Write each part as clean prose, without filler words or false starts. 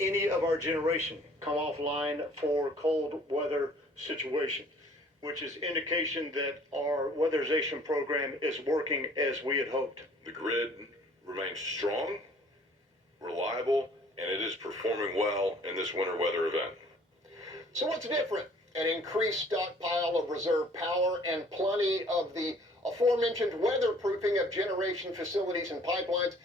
any of our generation come offline for cold weather situation, which is indication that our weatherization program is working as we had hoped. The grid remains strong, reliable, and it is performing well in this winter weather event. So what's different? An increased stockpile of reserve power and plenty of the aforementioned weatherproofing of generation facilities and pipelines.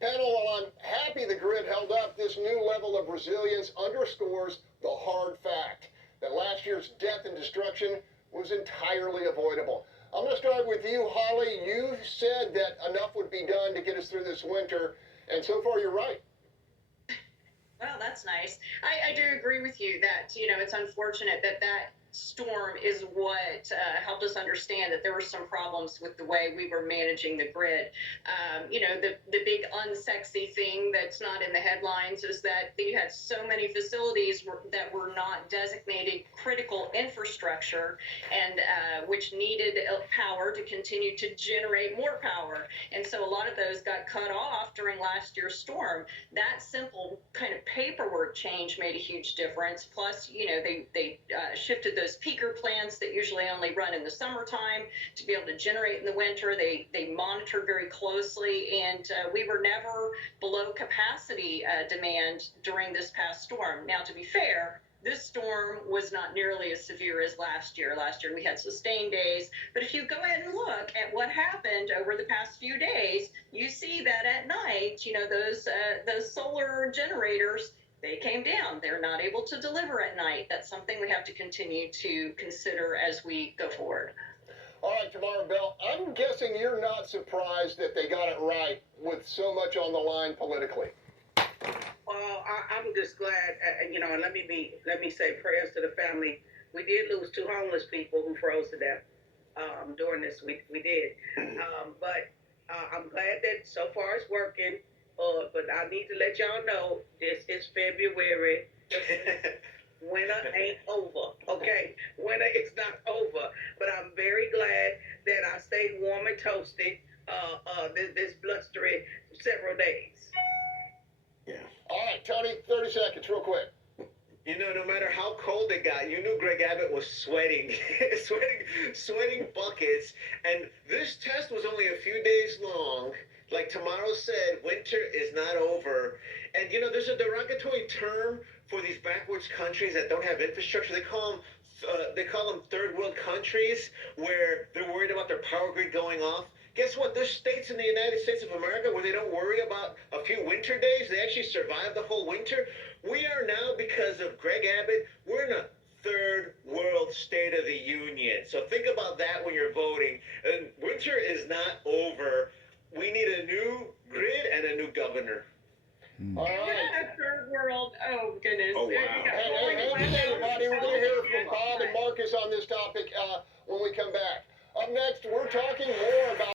Panel, while I'm happy the grid held up, this new level of resilience underscores the hard fact that last year's death and destruction was entirely avoidable. I'm going to start with you, Holly. You said that enough would be done to get us through this winter, and so far you're right. Well, that's nice. I do agree with you that, it's unfortunate that storm is what helped us understand that there were some problems with the way we were managing the grid. The big unsexy thing that's not in the headlines is that you had so many facilities that were not designated critical infrastructure and which needed power to continue to generate more power. And so a lot of those got cut off during last year's storm. That simple kind of paperwork change made a huge difference. Plus, they shifted those peaker plants that usually only run in the summertime to be able to generate in the winter. They monitor very closely, and we were never below capacity demand during this past storm. Now, to be fair, this storm was not nearly as severe as last year. Last year we had sustained days, but if you go ahead and look at what happened over the past few days, you see that at night, those solar generators, they came down. They're not able to deliver at night. That's something we have to continue to consider as we go forward. All right, Tamara Bell, I'm guessing you're not surprised that they got it right with so much on the line politically. Well, I'm just glad, and let me say prayers to the family. We did lose 2 homeless people who froze to death during this. We did, but I'm glad that so far it's working. But I need to let y'all know this is February. Winter ain't over, okay? Winter is not over. But I'm very glad that I stayed warm and toasted this blustery several days. Yeah. All right, Tony, 30 seconds, real quick. No matter how cold it got, you knew Greg Abbott was sweating, sweating buckets. And this test was only a few days long. Like Tamara said, winter is not over. And, there's a derogatory term for these backwards countries that don't have infrastructure. They call them third world countries, where they're worried about their power grid going off. Guess what? There's states in the United States of America where they don't worry about a few winter days. They actually survive the whole winter. We are now, because of Greg Abbott, we're in a third world state of the union. So think about that when you're voting. And winter is not over. We need a new grid and a new governor. All right. Third world. Oh, goodness. Oh, wow. Hey, everybody. We're going to hear from Bob and Marcus on this topic when we come back. Up next, we're talking more about